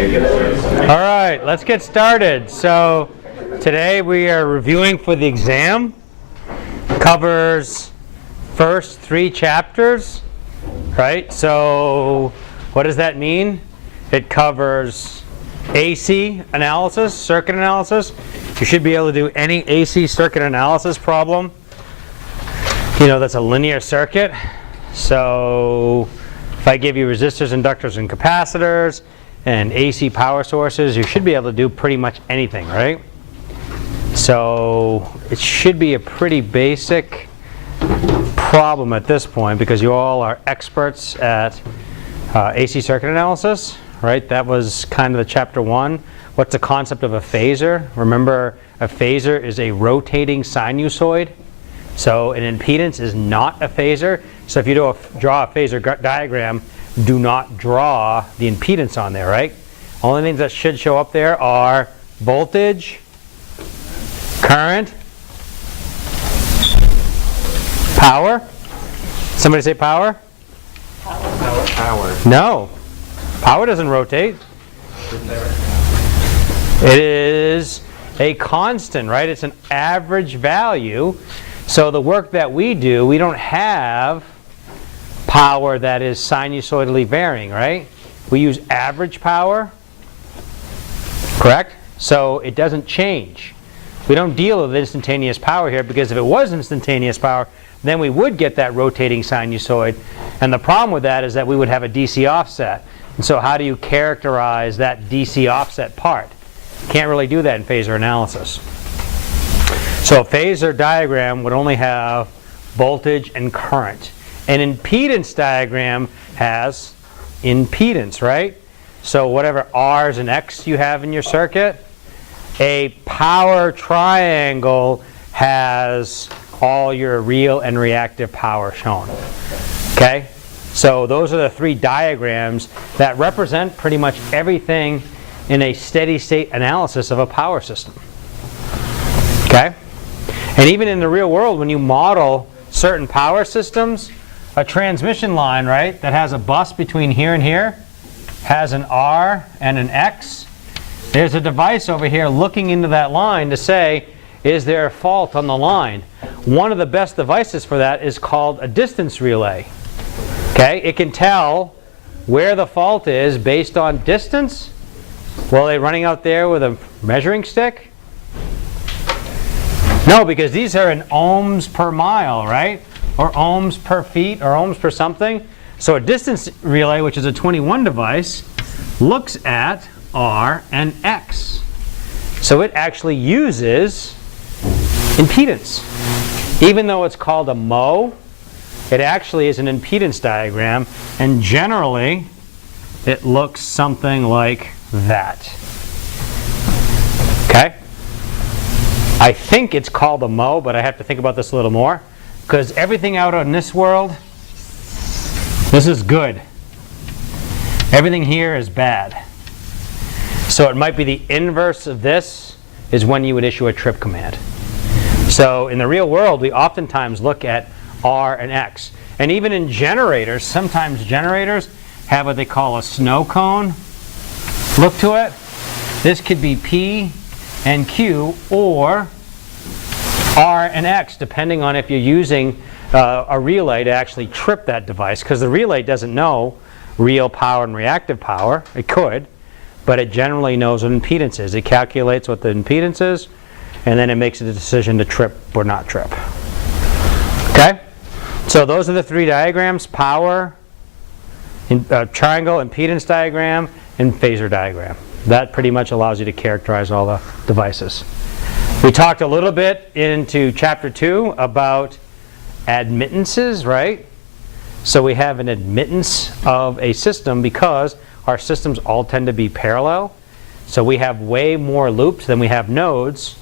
All right, let's get started. So today we are reviewing for the exam. Covers first 3 chapters, right? So what does that mean? It covers AC analysis, circuit analysis. You should be able to do any AC circuit analysis problem. You know, that's a linear circuit. So if I give you resistors, inductors, and capacitors, and AC power sources, you should be able to do pretty much anything, right? So it should be a pretty basic problem at this point because you all are experts at AC circuit analysis, right? That was kind of the chapter 1. What's the concept of a phasor? Remember, a phasor is a rotating sinusoid. So an impedance is not a phasor. So if you draw a phasor diagram, do not draw the impedance on there, right? Only things that should show up there are voltage, current, power. Somebody say power? Power. No. Power doesn't rotate. It is a constant, right? It's an average value. So the work that we do, we don't have power that is sinusoidally varying, right? We use average power, correct? So it doesn't change. We don't deal with instantaneous power here because if it was instantaneous power, then we would get that rotating sinusoid. And the problem with that is that we would have a DC offset. And so how do you characterize that DC offset part? Can't really do that in phasor analysis. So a phasor diagram would only have voltage and current. An impedance diagram has impedance, right? So whatever R's and X you have in your circuit, a power triangle has all your real and reactive power shown. Okay? So those are the 3 diagrams that represent pretty much everything in a steady state analysis of a power system. Okay? And even in the real world, when you model certain power systems, a transmission line, right, that has a bus between here and here has an R and an X. There's a device over here looking into that line to say, is there a fault on the line? One of the best devices for that is called a distance relay. Okay, it can tell where the fault is based on distance. Well, are they running out there with a measuring stick? No, because these are in ohms per mile, right? Or ohms per feet, or ohms per something. So a distance relay, which is a 21 device, looks at R and X. So it actually uses impedance. Even though it's called a mho, it actually is an impedance diagram, and generally it looks something like that. Okay? I think it's called a mho, but I have to think about this a little more. Because everything out in this world, this is good. Everything here is bad. So it might be the inverse of this is when you would issue a trip command. So in the real world, we oftentimes look at R and X. And even in generators, sometimes generators have what they call a snow cone look to it. This could be P and Q or R and X, depending on if you're using a relay to actually trip that device, because the relay doesn't know real power and reactive power. It could, but it generally knows what impedance is. It calculates what the impedance is, and then it makes a decision to trip or not trip. Okay? So those are the 3 diagrams: power, triangle, impedance diagram, and phasor diagram. That pretty much allows you to characterize all the devices. We talked a little bit into chapter 2 about admittances, right? So we have an admittance of a system because our systems all tend to be parallel. So we have way more loops than we have nodes.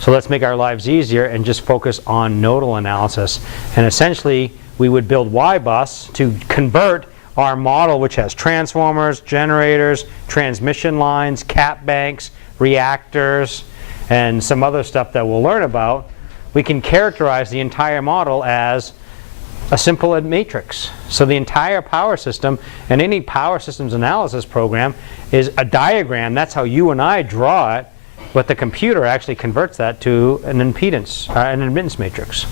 So let's make our lives easier and just focus on nodal analysis. And essentially, we would build Y-bus to convert our model, which has transformers, generators, transmission lines, cap banks, reactors, and some other stuff that we'll learn about. We can characterize the entire model as a simple matrix. So the entire power system and any power systems analysis program is a diagram. That's how you and I draw it, but the computer actually converts that to an impedance, an admittance matrix.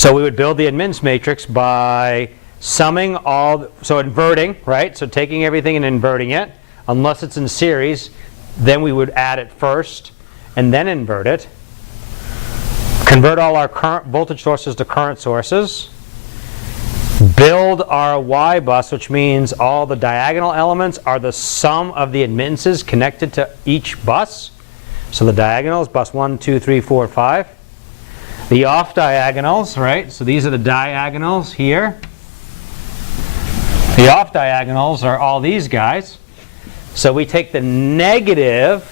So we would build the admittance matrix by summing all, so inverting, right? So taking everything and inverting it, unless it's in series, then we would add it first and then invert it. Convert all our current voltage sources to current sources. Build our Y bus, which means all the diagonal elements are the sum of the admittances connected to each bus. So the diagonals, bus 1, 2, 3, 4, 5. The off diagonals, right? So these are the diagonals here. The off diagonals are all these guys. So we take the negative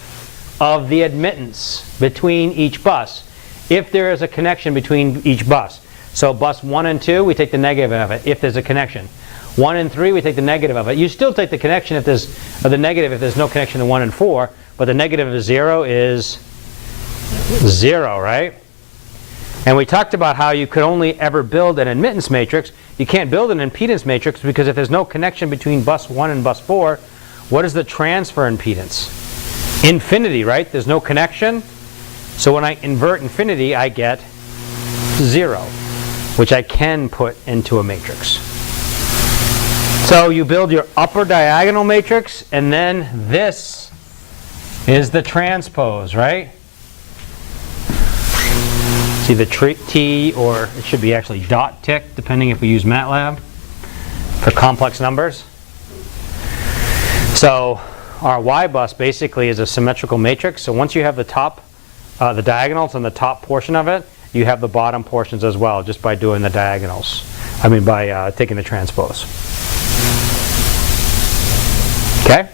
of the admittance between each bus, if there is a connection between each bus. So bus 1 and 2, we take the negative of it if there's a connection. 1 and 3, we take the negative of it. You still take the connection if there's, or the negative if there's no connection to 1 and 4, but the negative of 0 is 0, right? And we talked about how you could only ever build an admittance matrix. You can't build an impedance matrix because if there's no connection between bus 1 and bus 4, what is the transfer impedance? Infinity, right? There's no connection. So when I invert infinity, I get 0, which I can put into a matrix. So you build your upper diagonal matrix, and then this is the transpose, right? See the T, or it should be actually dot tick, depending if we use MATLAB for complex numbers. So our Y bus basically is a symmetrical matrix. So once you have the top, the diagonals on the top portion of it, you have the bottom portions as well, just by doing the diagonals. I mean, by taking the transpose. Okay?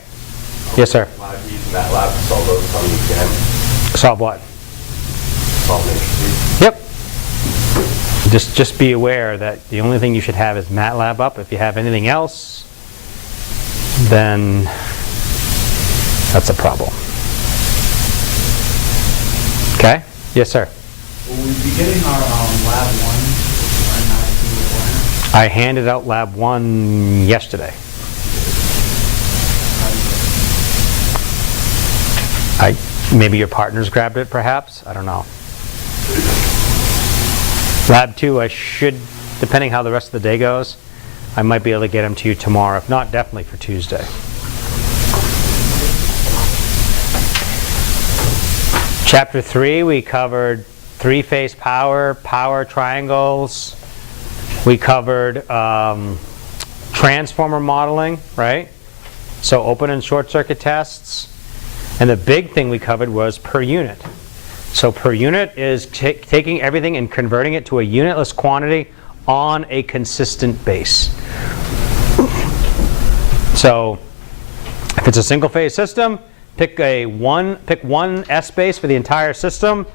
Yes, sir. Use MATLAB to solve those on the exam. Solve what? Solve matrices. Yep. Just be aware that the only thing you should have is MATLAB up. If you have anything else, then that's a problem. Okay? Yes, sir. Will we be getting our lab 1 or not beforehand? I handed out lab 1 yesterday. Maybe your partners grabbed it, perhaps? I don't know. Lab 2, I should, depending how the rest of the day goes, I might be able to get them to you tomorrow. If not, definitely for Tuesday. Chapter 3, we covered three-phase power, power triangles. We covered transformer modeling, right? So open and short circuit tests. And the big thing we covered was per unit. So per unit is taking everything and converting it to a unitless quantity on a consistent base. So if it's a single phase system, pick one S base for the entire system,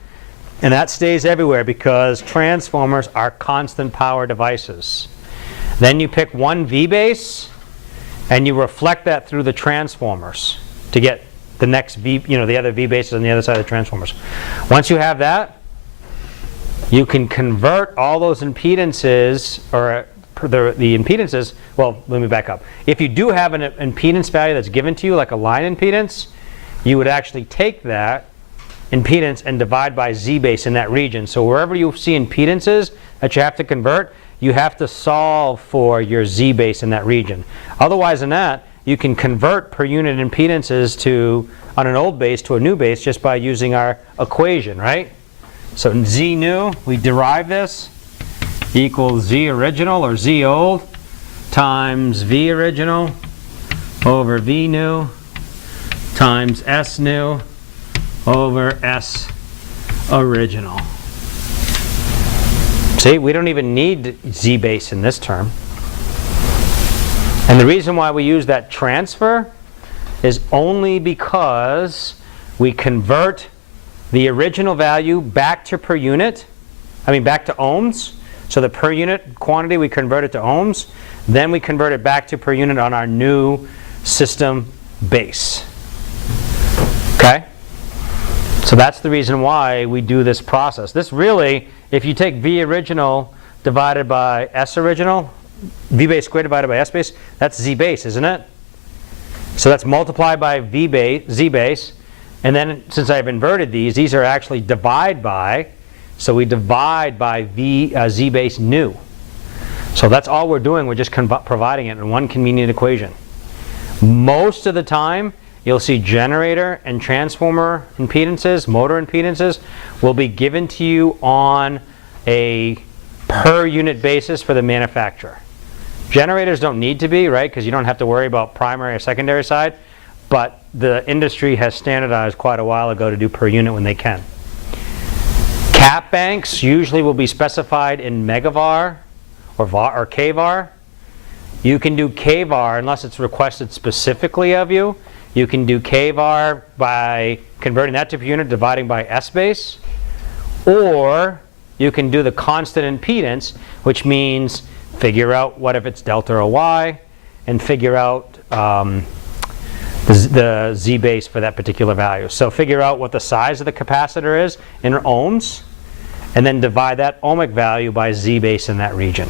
and that stays everywhere because transformers are constant power devices. Then you pick one V base and you reflect that through the transformers to get the next V, the other V bases on the other side of the transformers. Once you have that, you can convert all those impedances, or the impedances, well, let me back up. If you do have an impedance value that's given to you, like a line impedance, you would actually take that impedance and divide by Z base in that region. So wherever you see impedances that you have to convert, you have to solve for your Z base in that region. Otherwise than that, you can convert per unit impedances on an old base to a new base just by using our equation, right? So Z new, we derive this, equals Z original or Z old times V original over V new times S new over S original. See, we don't even need Z base in this term. And the reason why we use that transfer is only because we convert the original value back to per unit, back to ohms. So the per unit quantity, we convert it to ohms. Then we convert it back to per unit on our new system base. Okay? So that's the reason why we do this process. This really, if you take V original divided by S original, V base squared divided by S base, that's Z base, isn't it? So that's multiplied by V base, Z base, and then since I've inverted these are actually divide by, so we divide by Z base nu. So that's all we're doing, we're just providing it in one convenient equation. Most of the time, you'll see generator and transformer impedances, motor impedances, will be given to you on a per unit basis for the manufacturer. Generators don't need to be, right, because you don't have to worry about primary or secondary side, but the industry has standardized quite a while ago to do per unit when they can. Cap banks usually will be specified in megavar or kvar. You can do kvar unless it's requested specifically of you. You can do kvar by converting that to per unit, dividing by S base, or you can do the constant impedance, which means figure out what if it's delta or Y, and figure out the Z base for that particular value. So figure out what the size of the capacitor is in ohms, and then divide that ohmic value by Z base in that region.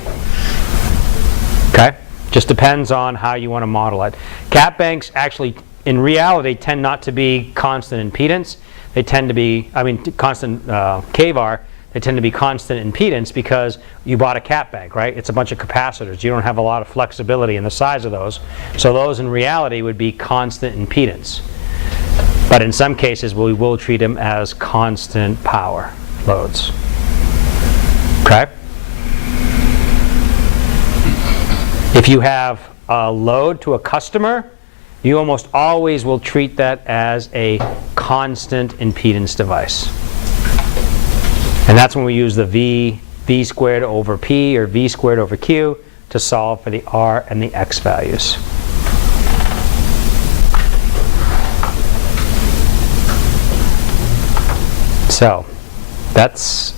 Okay? Just depends on how you want to model it. Cap banks actually, in reality, tend not to be constant impedance. They tend to be, constant kvar. They tend to be constant impedance because you bought a cap bank, right? It's a bunch of capacitors. You don't have a lot of flexibility in the size of those. So those in reality would be constant impedance. But in some cases, we will treat them as constant power loads. Okay? If you have a load to a customer, you almost always will treat that as a constant impedance device. And that's when we use the V squared over P or V squared over Q to solve for the R and the X values. So that's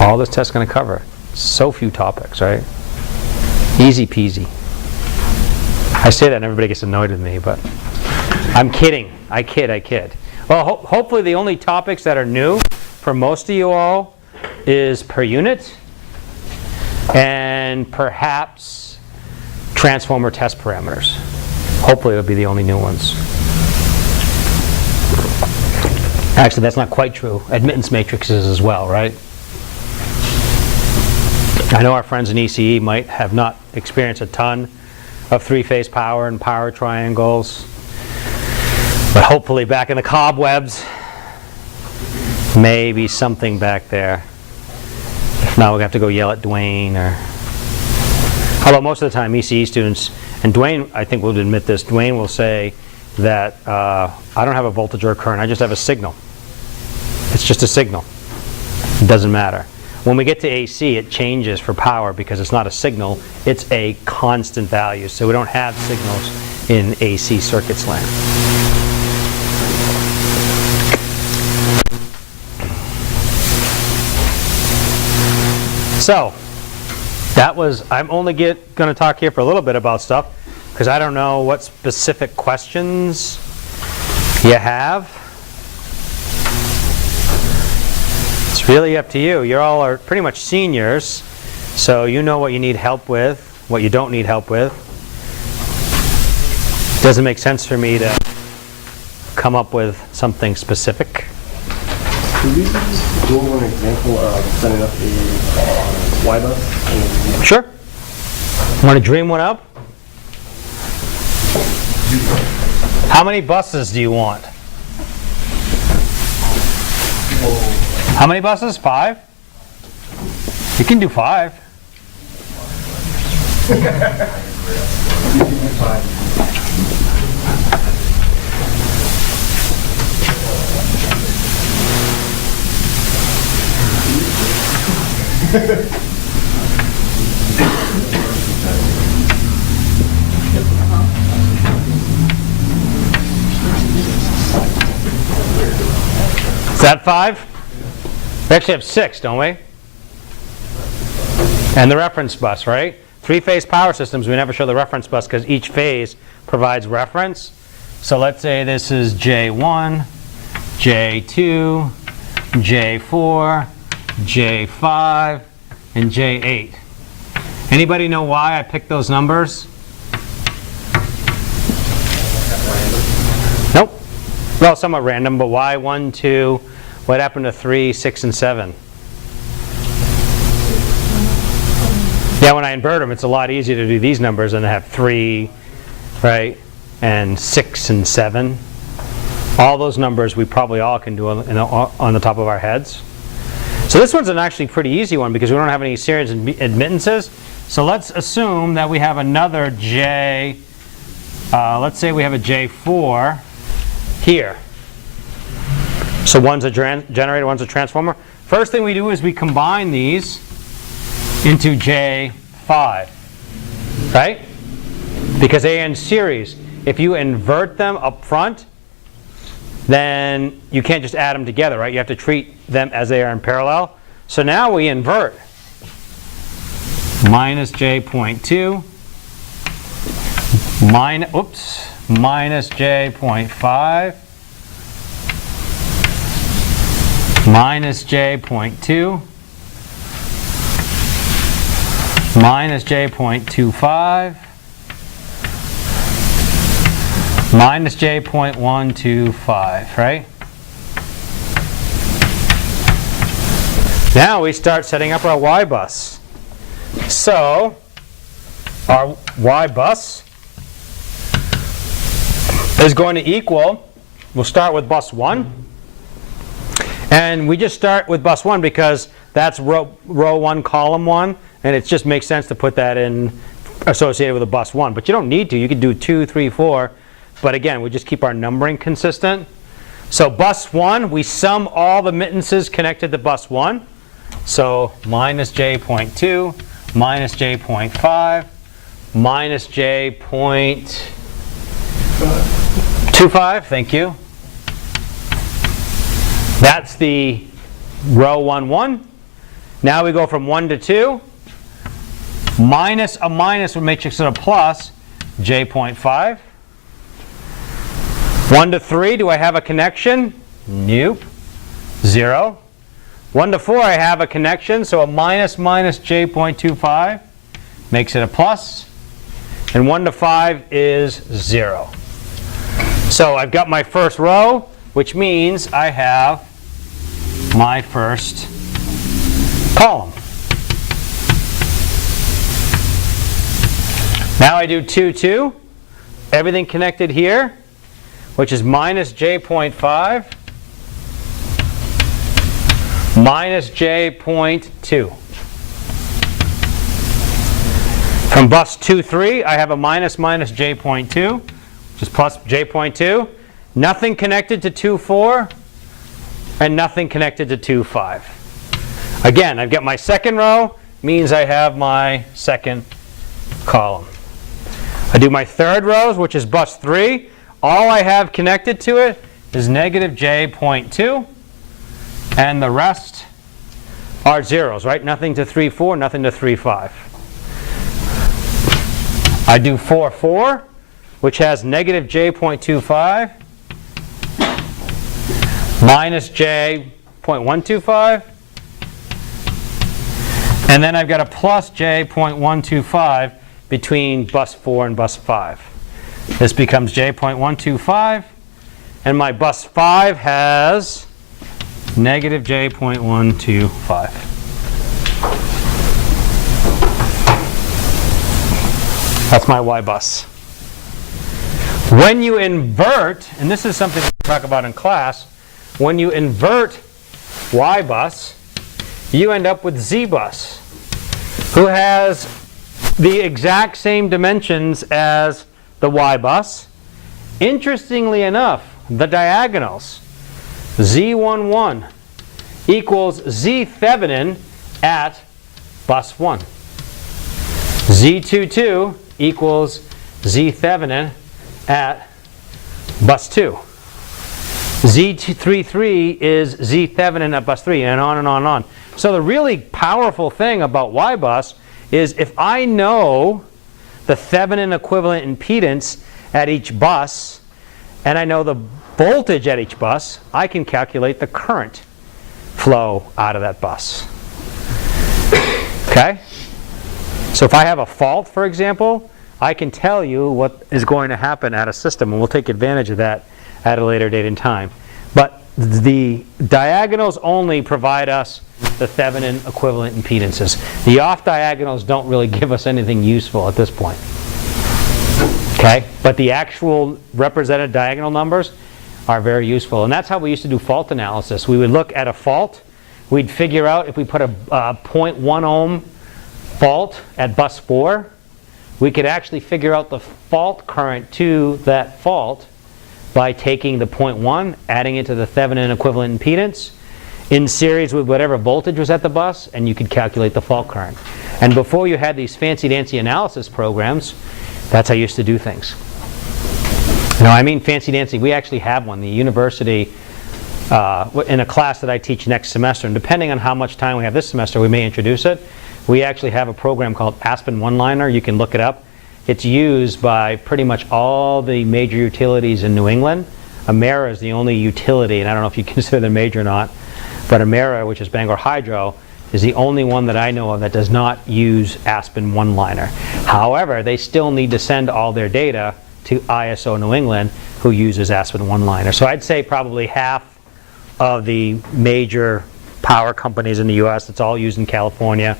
all this test's going to cover. So few topics, right? Easy peasy. I say that and everybody gets annoyed with me, but I'm kidding. I kid. Well, hopefully the only topics that are new for most of you all is per unit and perhaps transformer test parameters. Hopefully it'll be the only new ones. Actually, that's not quite true. Admittance matrices as well, right? I know our friends in ECE might have not experienced a ton of three-phase power and power triangles, but hopefully back in the cobwebs, maybe something back there. If not, we're going to have to go yell at Dwayne. Although most of the time ECE students, and Dwayne I think will admit this, Dwayne will say that I don't have a voltage or a current, I just have a signal. It's just a signal. It doesn't matter. When we get to AC, it changes for power because it's not a signal, it's a constant value. So we don't have signals in AC circuits land. So that was, I'm only going to talk here for a little bit about stuff because I don't know what specific questions you have. It's really up to you. You all are pretty much seniors, so you know what you need help with, what you don't need help with. Doesn't make sense for me to come up with something specific. Could you do an example of setting up a Y bus? Sure. Want to dream one up? How many buses do you want? How many buses? 5? You can do 5. Is that 5? We actually have 6, don't we? And the reference bus, right? 3-phase power systems, we never show the reference bus because each phase provides reference. So let's say this is J1, J2, J4, J5, and J8. Anybody know why I picked those numbers? Nope. Well, somewhat random, but why 1, 2? What happened to 3, 6, and 7? Yeah, when I invert them, it's a lot easier to do these numbers than to have 3, right, and 6 and 7. All those numbers we probably all can do on the top of our heads. So this one's an actually pretty easy one because we don't have any series admittances. So let's assume that we have another J, let's say we have a J4 here. So one's a generator, one's a transformer. First thing we do is we combine these into J5, right? Because they are in series. If you invert them up front, then you can't just add them together, right? You have to treat them as they are in parallel. So now we invert. Minus J.2, minus J.5, minus J.2, minus J.25, minus J.125, right? Now we start setting up our Y bus. So our Y bus is going to equal, we'll start with bus 1. And we just start with bus 1 because that's row 1, column 1. And it just makes sense to put that in associated with a bus 1. But you don't need to. You could do 2, 3, 4. But again, we just keep our numbering consistent. So bus 1, we sum all the admittances connected to bus 1. So minus J.2, minus J.5, minus J.25, thank you. That's the row 1, 1. Now we go from 1 to 2. Minus a minus would make it a plus, J.5. 1 to 3, do I have a connection? Nope. 0. 1 to 4, I have a connection, so a minus minus J.25 makes it a plus. And 1 to 5 is 0. So I've got my first row, which means I have my first column. Now I do 2, 2. Everything connected here, which is minus J.5 minus J.2. From bus 2, 3, I have a minus minus J.2, which is plus J.2. Nothing connected to 2, 4, and nothing connected to 2, 5. Again, I've got my second row, means I have my second column. I do my third rows, which is bus 3. All I have connected to it is negative J.2, and the rest are zeros, right? Nothing to 3, 4, nothing to 3, 5. I do 4, 4, which has negative J.25 minus J.125, and then I've got a plus J.125 between bus 4 and bus 5. This becomes J.125, and my bus 5 has negative J.125. That's my Y bus. When you invert, and this is something we talk about in class, when you invert Y bus, you end up with Z bus, who has the exact same dimensions as the Y bus. Interestingly enough, the diagonals, Z11 equals Z Thevenin at bus 1. Z22 equals Z Thevenin at bus 2. Z323 is Z Thevenin at bus 3, and on and on and on. So the really powerful thing about Y bus is if I know the Thevenin equivalent impedance at each bus, and I know the voltage at each bus, I can calculate the current flow out of that bus. Okay? So if I have a fault, for example, I can tell you what is going to happen at a system, and we'll take advantage of that at a later date and time. But the diagonals only provide us the Thevenin equivalent impedances. The off-diagonals don't really give us anything useful at this point. Okay? But the actual represented diagonal numbers are very useful. And that's how we used to do fault analysis. We would look at a fault. We'd figure out if we put a 0.1 ohm fault at bus 4, we could actually figure out the fault current to that fault by taking the 0.1, adding it to the Thevenin equivalent impedance in series with whatever voltage was at the bus, and you could calculate the fault current. And before you had these fancy-dancy analysis programs, that's how you used to do things. Now, I mean fancy-dancy. We actually have one. The university, in a class that I teach next semester, and depending on how much time we have this semester, we may introduce it. We actually have a program called Aspen One-Liner. You can look it up. It's used by pretty much all the major utilities in New England. Amera is the only utility, and I don't know if you consider them major or not, but Amera, which is Bangor Hydro, is the only one that I know of that does not use Aspen One-Liner. However, they still need to send all their data to ISO New England, who uses Aspen One-Liner. So I'd say probably half of the major power companies in the US, it's all used in California,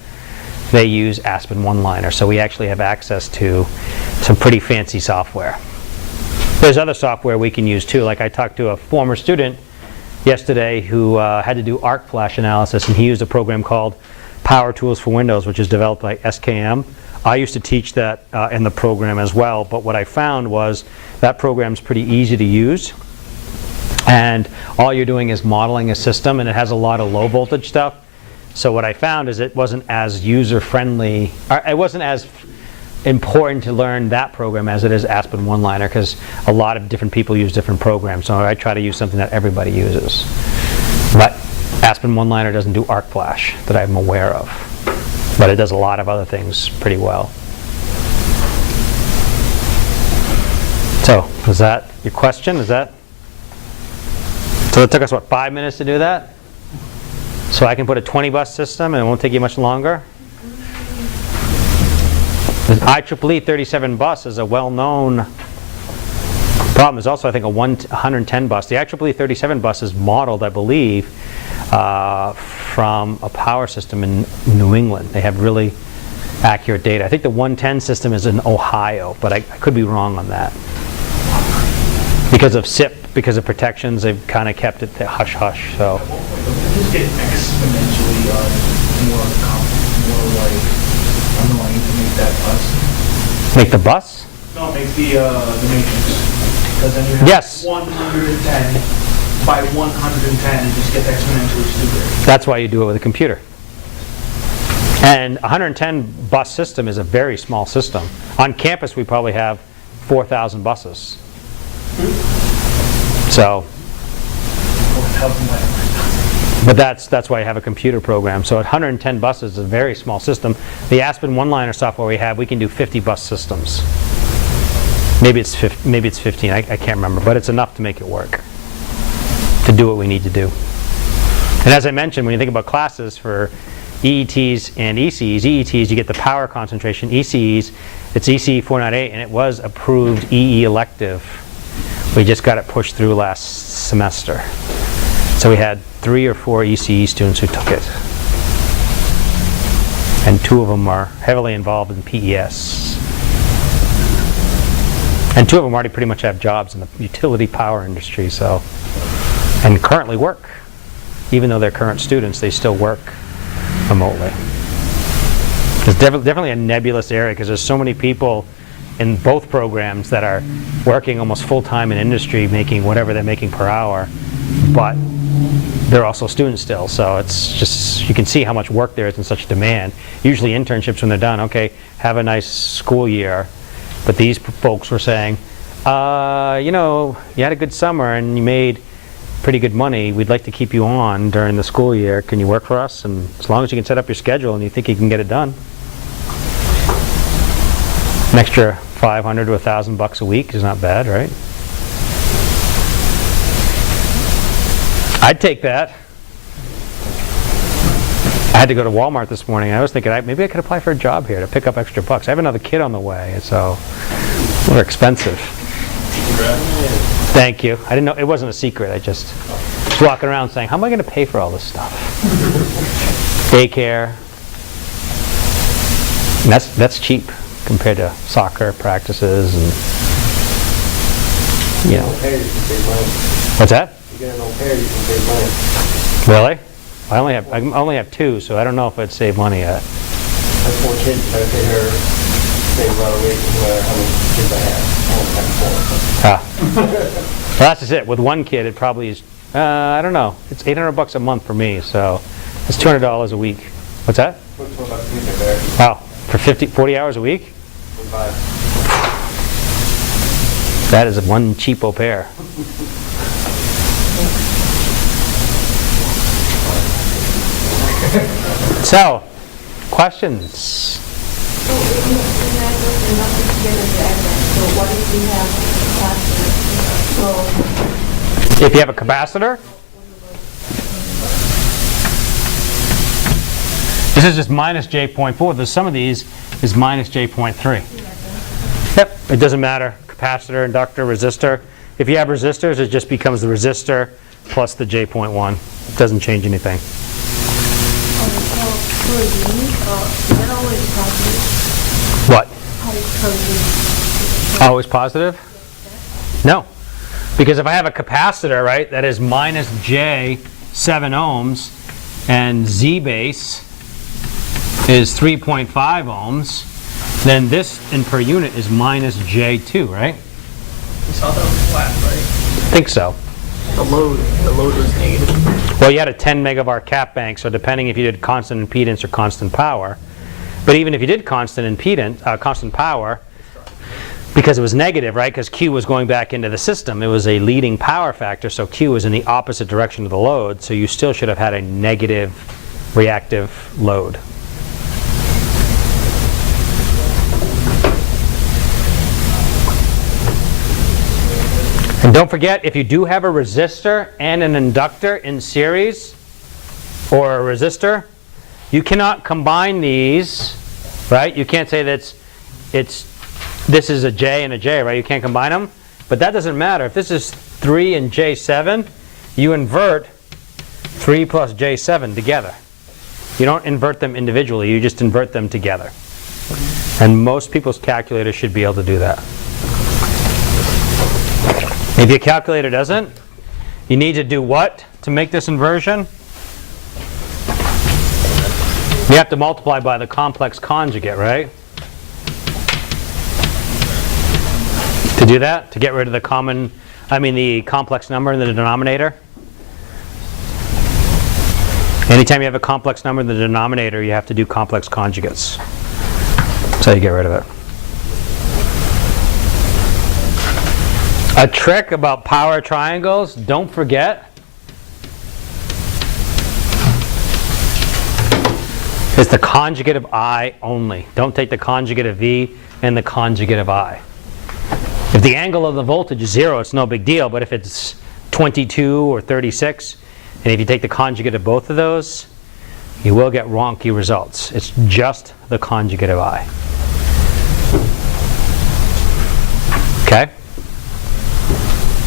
they use Aspen One-Liner. So we actually have access to some pretty fancy software. There's other software we can use too. Like I talked to a former student yesterday who had to do arc flash analysis, and he used a program called Power Tools for Windows, which is developed by SKM. I used to teach that in the program as well, but what I found was that program's pretty easy to use, and all you're doing is modeling a system, and it has a lot of low voltage stuff. So what I found is it wasn't as user-friendly, it wasn't as important to learn that program as it is Aspen One-Liner, because a lot of different people use different programs. So I try to use something that everybody uses. But Aspen One-Liner doesn't do arc flash that I'm aware of. But it does a lot of other things pretty well. So, is that your question? Is that? So it took us, what, 5 minutes to do that? So I can put a 20 bus system and it won't take you much longer? The IEEE 37 bus is a well-known problem. There's also, I think, a 110 bus. The IEEE 37 bus is modeled, I believe, from a power system in New England. They have really accurate data. I think the 110 system is in Ohio, but I could be wrong on that. Because of SIP, because of protections, they've kind of kept it hush-hush. So. Just get exponentially more like annoying to make that bus. Make the bus? No, make the matrix. Because then you have Yes. 110 by 110, it just gets exponentially stupid. That's why you do it with a computer. And a 110 bus system is a very small system. On campus, we probably have 4,000 buses. So, but that's why I have a computer program. So at 110 buses is a very small system. The Aspen One-Liner software we have, we can do 50 bus systems. Maybe it's 15. I can't remember, but it's enough to make it work, to do what we need to do. And as I mentioned, when you think about classes for EETs and ECEs, EETs you get the power concentration. ECEs, it's ECE 498, and it was approved EE elective. We just got it pushed through last semester. So we had 3 or 4 ECE students who took it. And 2 of them are heavily involved in PES. And 2 of them already pretty much have jobs in the utility power industry, so, and currently work. Even though they're current students, they still work remotely. It's definitely a nebulous area because there's so many people in both programs that are working almost full-time in industry, making whatever they're making per hour, but they're also students still. So it's just, you can see how much work there is in such demand. Usually internships, when they're done, okay, have a nice school year. But these folks were saying, you know, you had a good summer and you made pretty good money. We'd like to keep you on during the school year. Can you work for us? And as long as you can set up your schedule and you think you can get it done. An extra $500 to $1,000 a week is not bad, right? I'd take that. I had to go to Walmart this morning. I was thinking maybe I could apply for a job here to pick up extra bucks. I have another kid on the way, so they're expensive. Thank you. I didn't know, it wasn't a secret. I just was walking around saying, how am I going to pay for all this stuff? Daycare. And that's cheap compared to soccer practices and, you know. What's that? You get an au pair, you can save money. Really? I only have 2, so I don't know if I'd save money yet. That's 4 kids. I pay her same amount of weight no matter how many kids I have. I only have 4. Well, that's just it. With 1 kid, it probably is, I don't know. It's $800 a month for me, so it's $200 a week. What's that? Wow. For 40 hours a week? 25. That is one cheap au pair. So, questions? So what if we have a capacitor? If you have a capacitor? This is just minus J.4. There's some of these is minus J.3. Yep, it doesn't matter. Capacitor, inductor, resistor. If you have resistors, it just becomes the resistor plus the J.1. It doesn't change anything. What? Always positive? No. Because if I have a capacitor, right, that is minus J 7 ohms and Z base is 3.5 ohms, then this in per unit is minus J2, right? We saw that was flat, right? I think so. The load was negative. Well, you had a 10 megavar cap bank, so depending if you did constant impedance or constant power. But even if you did constant impedance, constant power, because it was negative, right? Because Q was going back into the system, it was a leading power factor, so Q was in the opposite direction of the load, so you still should have had a negative reactive load. And don't forget, if you do have a resistor and an inductor in series, or a resistor, you cannot combine these, right? You can't say that this is a J and a J, right? You can't combine them. But that doesn't matter. If this is 3 and J7, you invert 3 plus J7 together. You don't invert them individually, you just invert them together. And most people's calculators should be able to do that. If your calculator doesn't, you need to do what to make this inversion? You have to multiply by the complex conjugate, right? To do that, to get rid of the the complex number in the denominator. Anytime you have a complex number in the denominator, you have to do complex conjugates. That's how you get rid of it. A trick about power triangles, don't forget, is the conjugate of I only. Don't take the conjugate of V and the conjugate of I. If the angle of the voltage is 0, it's no big deal, but if it's 22 or 36, and if you take the conjugate of both of those, you will get wonky results. It's just the conjugate of I. Okay?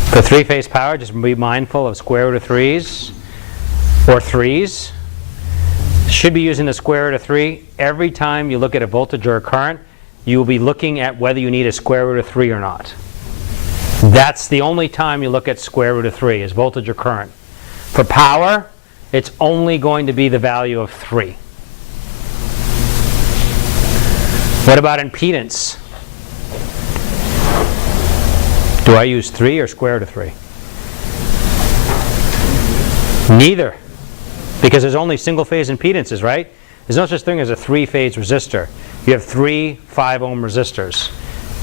For 3-phase power, just be mindful of square root of 3's or 3's. Should be using the square root of 3. Every time you look at a voltage or a current, you will be looking at whether you need a square root of 3 or not. That's the only time you look at square root of 3, is voltage or current. For power, it's only going to be the value of 3. What about impedance? Do I use 3 or square root of 3? Neither. Because there's only single-phase impedances, right? There's no such thing as a 3-phase resistor. You have 3 5-ohm resistors.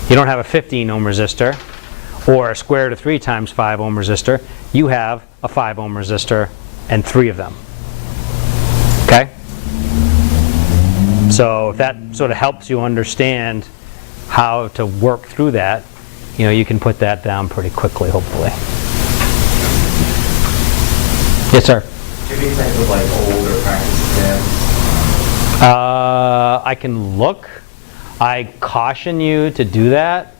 You don't have a 15-ohm resistor or a square root of 3 times 5-ohm resistor. You have a 5-ohm resistor and 3 of them. Okay? So if that sort of helps you understand how to work through that, you can put that down pretty quickly, hopefully. Yes, sir? Give me examples of older practice exams I can look. I caution you to do that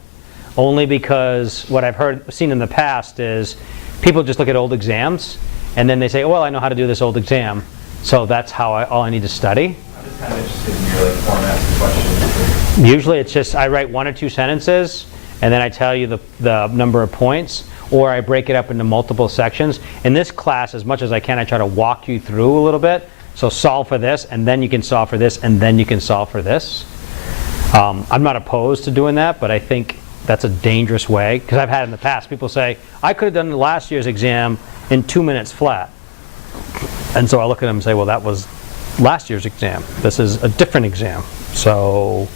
only because what I've seen in the past is people just look at old exams and then they say, well, I know how to do this old exam, so that's how all I need to study. I'm just kind of interested in your format of questions. Usually it's just I write 1 or 2 sentences and then I tell you the number of points, or I break it up into multiple sections. In this class, as much as I can, I try to walk you through a little bit. So solve for this, and then you can solve for this, and then you can solve for this. I'm not opposed to doing that, but I think that's a dangerous way, because I've had in the past people say, I could have done last year's exam in 2 minutes flat. And so I look at them and say, well, that was last year's exam. This is a different exam. So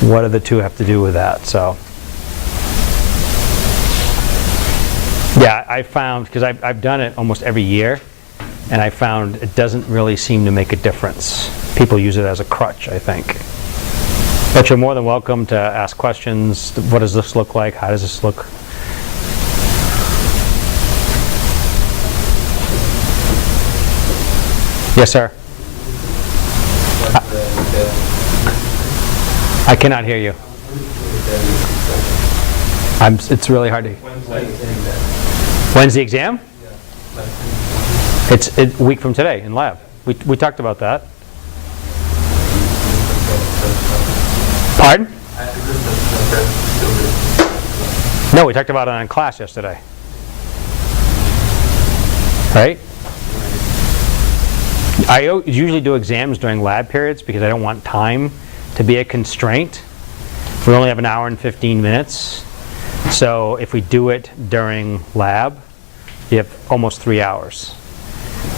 what do the two have to do with that? So yeah, I found, because I've done it almost every year, and I found it doesn't really seem to make a difference. People use it as a crutch, I think. But you're more than welcome to ask questions. What does this look like? How does this look? Yes, sir. I cannot hear you. It's really hard to. When's the exam? It's a week from today in lab. We talked about that. Pardon? No, we talked about it in class yesterday. Right? I usually do exams during lab periods because I don't want time to be a constraint. We only have an hour and 15 minutes. So if we do it during lab, you have almost 3 hours.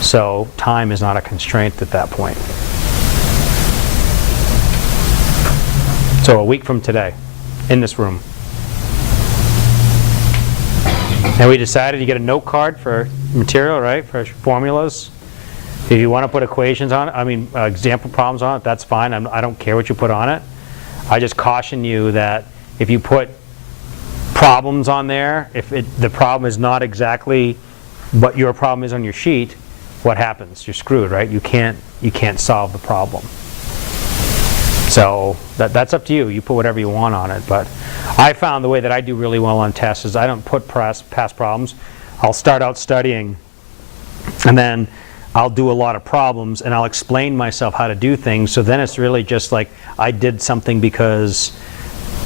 So time is not a constraint at that point. So a week from today, in this room. And we decided you get a note card for material, right, for formulas. If you want to put equations on it, example problems on it, that's fine. I don't care what you put on it. I just caution you that if you put problems on there, if the problem is not exactly what your problem is on your sheet, what happens? You're screwed, right? You can't solve the problem. So that's up to you. You put whatever you want on it. But I found the way that I do really well on tests is I don't put past problems. I'll start out studying, and then I'll do a lot of problems, and I'll explain myself how to do things. So then it's really just like I did something because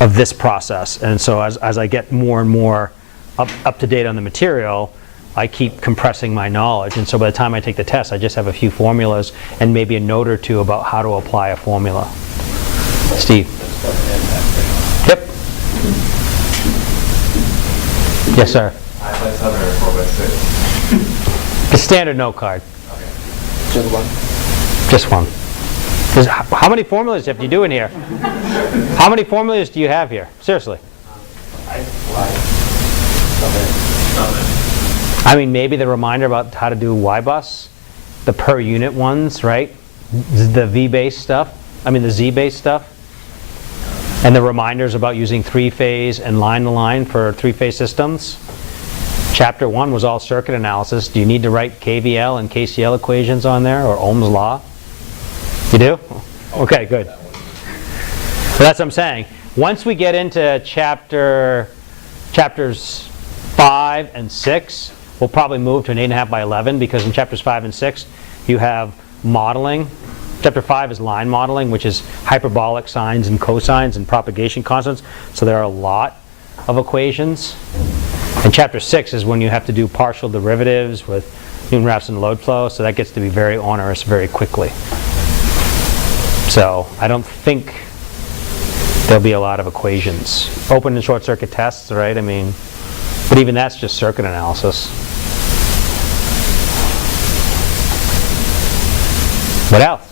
of this process. And so as I get more and more up to date on the material, I keep compressing my knowledge. And so by the time I take the test, I just have a few formulas and maybe a note or two about how to apply a formula. Steve. Yep. Yes, sir. Let's have a 4x6. The standard note card. Okay. Just one? Just one. How many formulas have you do in here? How many formulas do you have here? Seriously. I mean, maybe the reminder about how to do Y-bus, the per unit ones, right? The V-based stuff, the Z-based stuff. And the reminders about using three-phase and line-to-line for three-phase systems. Chapter 1 was all circuit analysis. Do you need to write KVL and KCL equations on there, or Ohm's law? You do? Okay, good. So that's what I'm saying. Once we get into chapters 5 and 6, we'll probably move to an 8.5 by 11, because in chapters 5 and 6, you have modeling. Chapter 5 is line modeling, which is hyperbolic sines and cosines and propagation constants. So there are a lot of equations. And chapter 6 is when you have to do partial derivatives with Newton-Raphson load flow. So that gets to be very onerous very quickly. So I don't think there'll be a lot of equations. Open and short circuit tests, right? But even that's just circuit analysis. What else?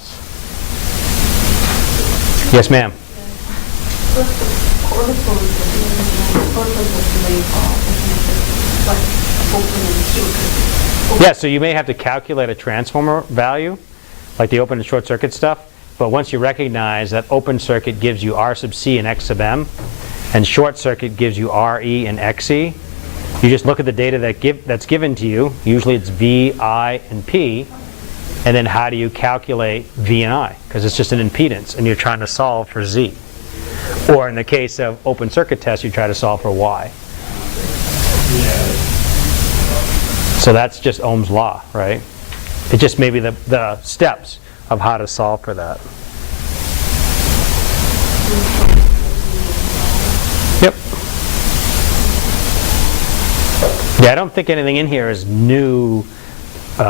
Yes, ma'am. Yeah, so you may have to calculate a transformer value, like the open and short circuit stuff. But once you recognize that open circuit gives you R sub C and X sub M, and short circuit gives you RE and XE, you just look at the data that's given to you. Usually it's V, I, and P, And then how do you calculate V and I? Because it's just an impedance, and you're trying to solve for Z. Or in the case of open circuit test, you try to solve for Y. So that's just Ohm's law, right? It just may be the steps of how to solve for that. Yep. Yeah, I don't think anything in here is new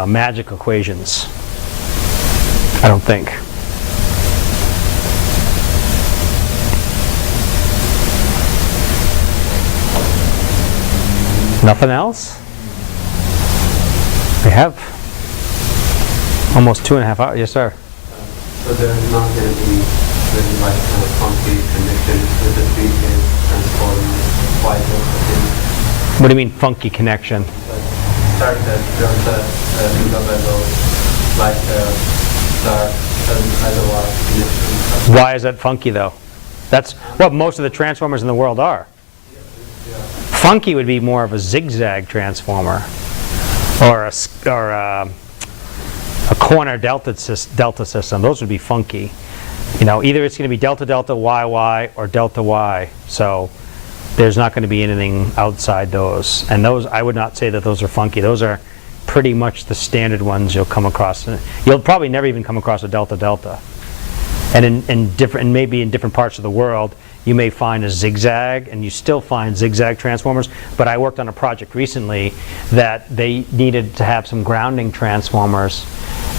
magic equations. I don't think. Nothing else? We have almost 2.5 hours. Yes, sir. So there's not going to be really like kind of funky connection with the three-phase transformer, why those What do you mean funky connection? start that there's a level like start otherwise connection. Why is that funky though? That's what most of the transformers in the world are. Funky would be more of a zigzag transformer, or a corner delta system. Those would be funky. You know, either it's going to be delta delta YY or delta Y. So there's not going to be anything outside those. And those, I would not say that those are funky. Those are pretty much the standard ones you'll come across. You'll probably never even come across a delta delta. And maybe in different parts of the world, you may find a zigzag, and you still find zigzag transformers. But I worked on a project recently that they needed to have some grounding transformers.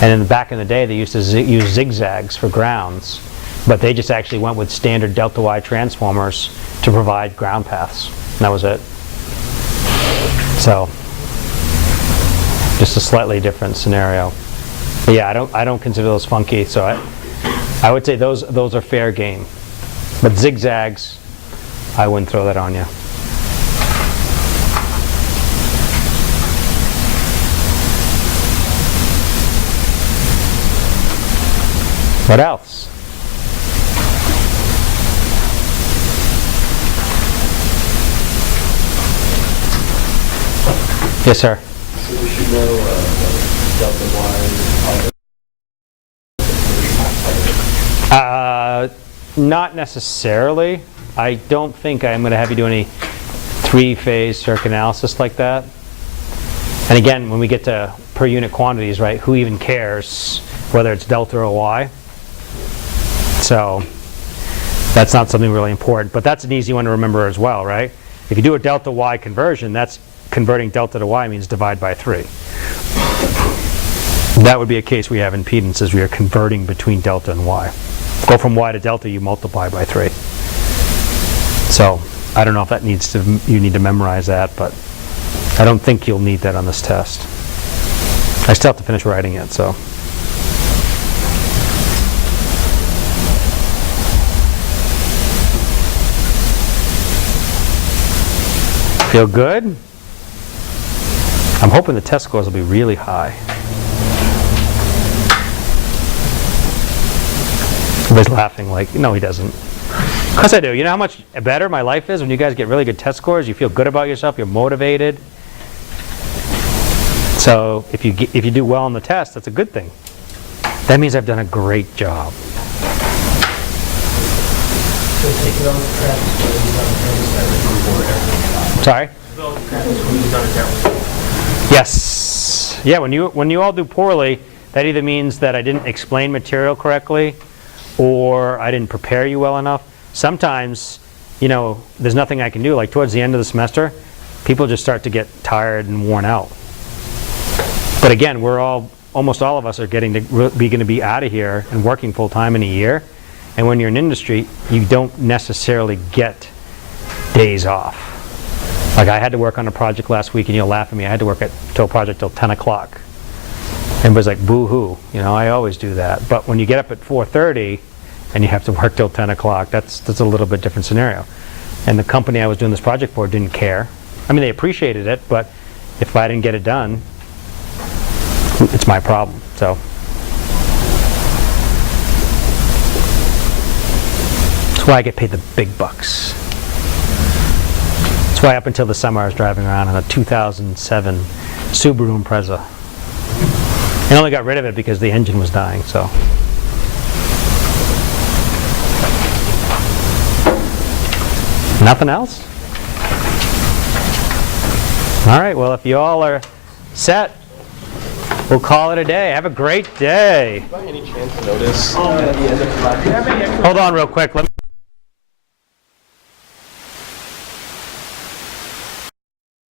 And back in the day, they used to use zigzags for grounds. But they just actually went with standard delta Y transformers to provide ground paths. And that was it. So, just a slightly different scenario. But yeah, I don't consider those funky. So I would say those are fair game. But zigzags, I wouldn't throw that on you. What else? Yes, sir. So we should know delta Y. Not necessarily. I don't think I'm going to have you do any three-phase circuit analysis like that. And again, when we get to per unit quantities, right, who even cares whether it's delta or Y? So that's not something really important. But that's an easy one to remember as well, right? If you do a delta Y conversion, that's converting delta to Y means divide by 3. That would be a case we have impedances. We are converting between delta and Y. Go from Y to delta, you multiply by 3. So I don't know if that you need to memorize that, but I don't think you'll need that on this test. I still have to finish writing it, so. Feel good? I'm hoping the test scores will be really high. Everybody's laughing like, no, he doesn't. Of course I do. You know how much better my life is when you guys get really good test scores? You feel good about yourself. You're motivated. So if you do well on the test, that's a good thing. That means I've done a great job. Sorry? Yes. Yeah, when you all do poorly, that either means that I didn't explain material correctly, or I didn't prepare you well enough. Sometimes, you know, there's nothing I can do. Like towards the end of the semester, people just start to get tired and worn out. But again, almost all of us are going to be out of here and working full time in a year. And when you're in industry, you don't necessarily get days off. Like I had to work on a project last week, and you'll laugh at me. I had to work till a project till 10 o'clock. Everybody's like, boo-hoo. You know, I always do that. But when you get up at 4:30 and you have to work till 10 o'clock, that's a little bit different scenario. And the company I was doing this project for didn't care. I mean, they appreciated it, but if I didn't get it done, it's my problem. So that's why I get paid the big bucks. That's why up until the summer I was driving around in a 2007 Subaru Impreza. I only got rid of it because the engine was dying, so. Nothing else? All right, well, if you all are set, we'll call it a day. Have a great day. By any chance notice at the end of class? Hold on real quick. Let me